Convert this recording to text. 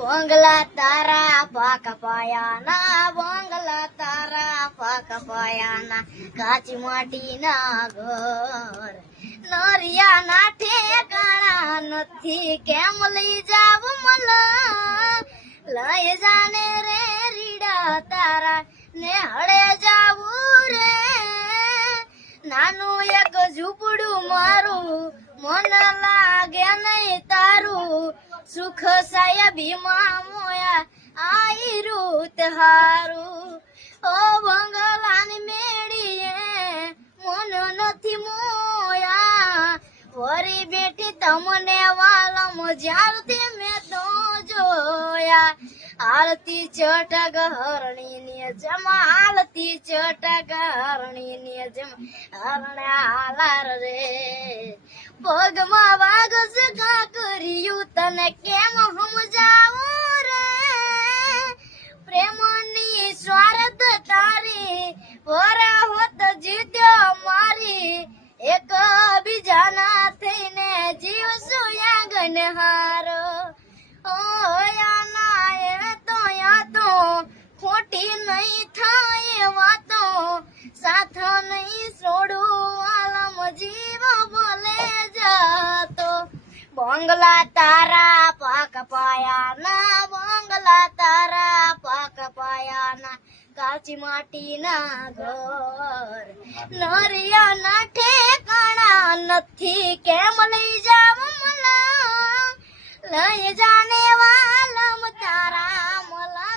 બંગલા તારા પાક પાયાના, બંગલા તારા પાક પાયાના, કાચી માટીના ઘર નરિયા ના ઠેકાણા નથી, કેમ લઈ જાવ મલા લઈ જાને રે રીડા તારા ને હળે જાવું રે, નાનું એક ઝૂંપડું મારું મન લાગે નહીં તારું, સુખ સાહેબીમાં મોયા આઈ રૂત હારું, ઓ બંગલાની મેળીએ મન નથી મોયા, વરી બેઠી તમને વાલમ જ્યારથી મેં તો જોયા, આળતી ચટક હરણી ને જમા, આળતી ચટક હરણી ને જમા, હરણા હાલાર રે પગમાં વાગ સગા કર્યું તને કેમ સમજાવું રે, પ્રેમની સ્વાર્થ તારી વરા હોત જીત્યો મારી, એક બીજાના થઈને જીવશું યાગન હારો, તો ખોટી નહીં થાય વાતો, સાથ નહીં છોડું આલમ જીવ બોલે જાતો, બંગલા તારા પાક પાયાના, બંગલા તારા પાક પાયાના, કાચી માટીના ઘર નરિયા ના ઠેકાણા નથી, કેમ લઈ જાવ મલા લઈ જાને વાલમ તારા મલા